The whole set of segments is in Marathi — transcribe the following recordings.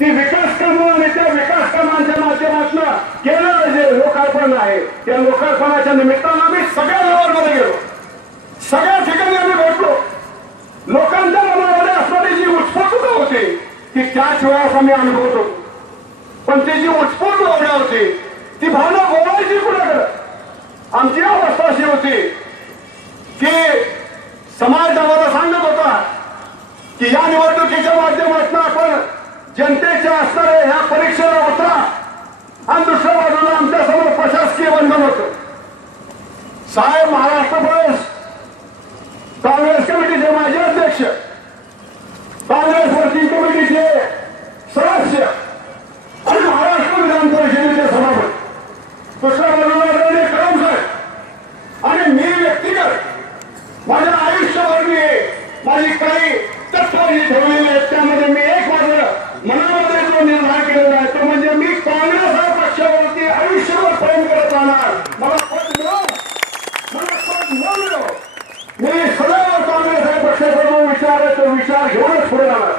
ती विकास कामं आणि त्या विकास कामांच्या माध्यमातून केलेलं जे लोकार्पण आहे त्या लोकार्पणाच्या निमित्तानं आम्ही सगळ्या लेवलमध्ये गेलो, सगळ्या ठिकाणी आम्ही भेटलो. लोकांच्या मनामध्ये असणारी जी उत्स्फूर्तता होती ती त्याच वेळेस आम्ही अनुभवत होतो. पण ती जी उत्स्फूर्त भावना होती ती भावना बोलायची कुणाकडे. आमची अवस्था अशी होती की समाज आम्हाला सांगत होता की या निवडणुकीच्या माध्यमातून आपण जनतेच्या असणाऱ्या ह्या परीक्षेला उतरा, आणि दुसऱ्या बाजूला आमच्या समोर प्रशासकीय बंधन होतं. साहेब महाराष्ट्र प्रदेश काँग्रेस कमिटीचे माजी अध्यक्ष, काँग्रेस वर्किंग कमिटीचे सदस्य आणि महाराष्ट्र विधान परिषदेचे सभापती, दुसऱ्या बाजूला रणजित कदम साहेब आणि मी व्यक्तिगत माझ्या आयुष्यावर मी माझी काही तत्व जी ठेवलेली आहेत त्यामध्ये मी एक मात्र मनामध्ये जो निर्धार केलेला आहे तो म्हणजे मी काँग्रेस हा पक्षावरती आयुष्यभर प्रेम करत राहणार. मला पद मिळो, मला पद न मिळो, मी सदैव काँग्रेस हा पक्षाचा जो विचार आहे तो विचार घेऊनच पुढे जाणार.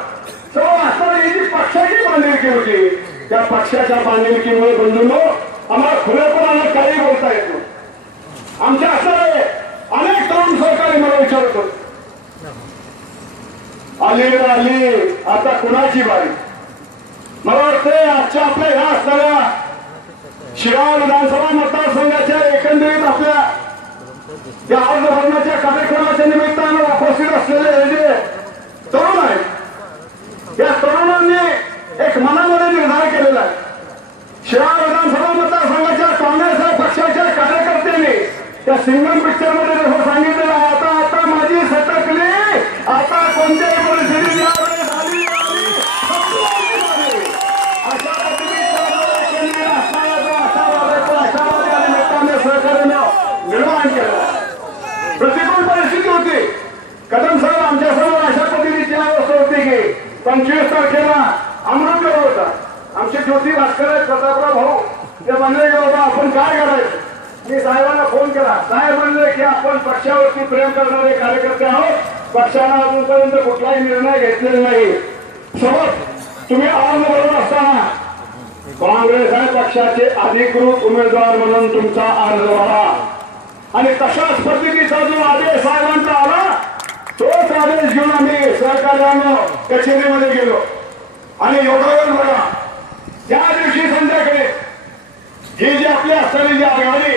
सर्व असणारी जी पक्षाची बांधिलकी होती त्या पक्षाच्या बांधिलकीमुळे बंधूंनो आम्हाला खुलेपणाला काही बोलता येत नाही. आमच्या असणारे अनेक तरुण सहकारी मला विचारत होते, आली आता कुणाची बारी. मला वाटतंय आजच्या आपल्या ह्या असणाऱ्या शिराळा विधानसभा मतदारसंघाच्या एकंदरीत आपल्या या अर्ज भरण्याच्या कार्यक्रमाच्या निमित्तानं उपस्थित असलेले हे जे तरुण आहेत या तरुणांनी एक मनामध्ये निर्धार केलेला आहे. शिराळा विधानसभा मतदारसंघाच्या काँग्रेस या पक्षाच्या कार्यकर्त्यांनी त्या सिंगम पिक्चर मध्ये जसं सांगितलेलं आहे, आता आता माझी सटकली, आता कोणत्याही परिस्थितीत यावेळेस आली अशा पद्धतीने असणारा जो आशावादी आणि नेत्याने सहकार्यानं निर्माण केला. प्रतिकूल परिस्थिती होती. कदम साहेब आमच्या समोर अशा पद्धतीची अवस्था होती की 25 तारखेला अमृतसर होता. आमचे ज्योती भास्कर आहेत, प्रतापराव भाऊ, ते म्हणले की बाबा आपण काय करायचं. मी साहेबांना फोन केला. साहेब म्हणले की आपण पक्षावरती प्रेम करणारे कार्यकर्ते आहोत, पक्षानं अजूनपर्यंत कुठलाही निर्णय घेतलेला नाही. सोबत तुम्ही अर्ज भरत असताना काँग्रेस या पक्षाचे अधिकृत उमेदवार म्हणून तुमचा अर्ज भरा, आणि तशाच पद्धतीचा जो आदेश साहेबांचा आला तोच आदेश घेऊन आम्ही सहकार्यानं कचेरीमध्ये गेलो. आणि योगायोग बघा, त्या दिवशी संध्याकाळी ही जी आपली असणारी जी आघाडी